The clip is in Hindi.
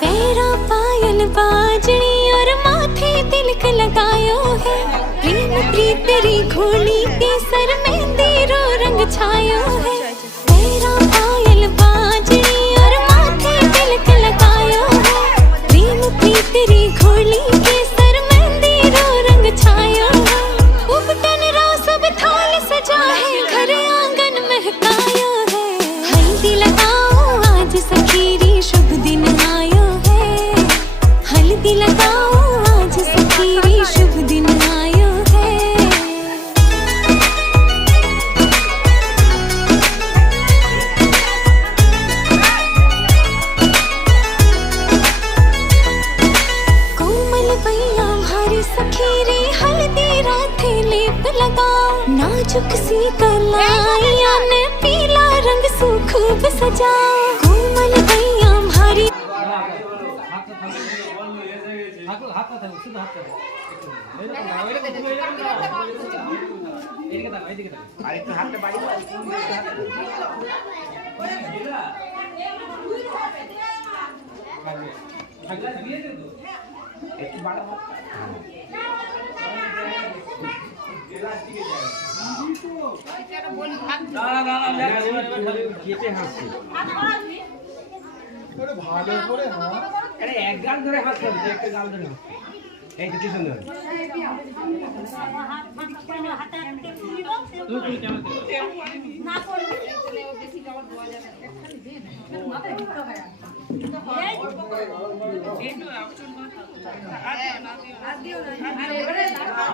पैरा पायल बाजनी और माथे तिलक लगायो है। प्रेम प्रीत तेरी घोली के सर मेहंदी रो रंग छायो है। पैरा पायल बाजनी और माथे तिलक लगायो है। प्रेम प्रीत तेरी घोली के सर मेहंदी रो रंग छायो है। उपटन रो सब थाल सजा है, घर आंगन महकायो है। हल्दी लगाओ आज सखीरी शुभ दिन आयो है। हल्दी लगाओ आज सखीरी शुभ दिन आयो है। कोमल बैया भारी सखीरी हल्दी राथे लेप लगाओ। नाजुक सी कलाइया ने पीला रंग खूब सजाओ। कोमल बैया भारी ভালো করে আরে এক গাল ধরে হাত করবে, একটা গাল ধরে এই তো কি সুন্দর তুই কেমন না করলে বেশি জল দেওয়া যাবে খালি দে না মাথায় ঢুকতে হয় এই তো আপচন মাথা আর দিও না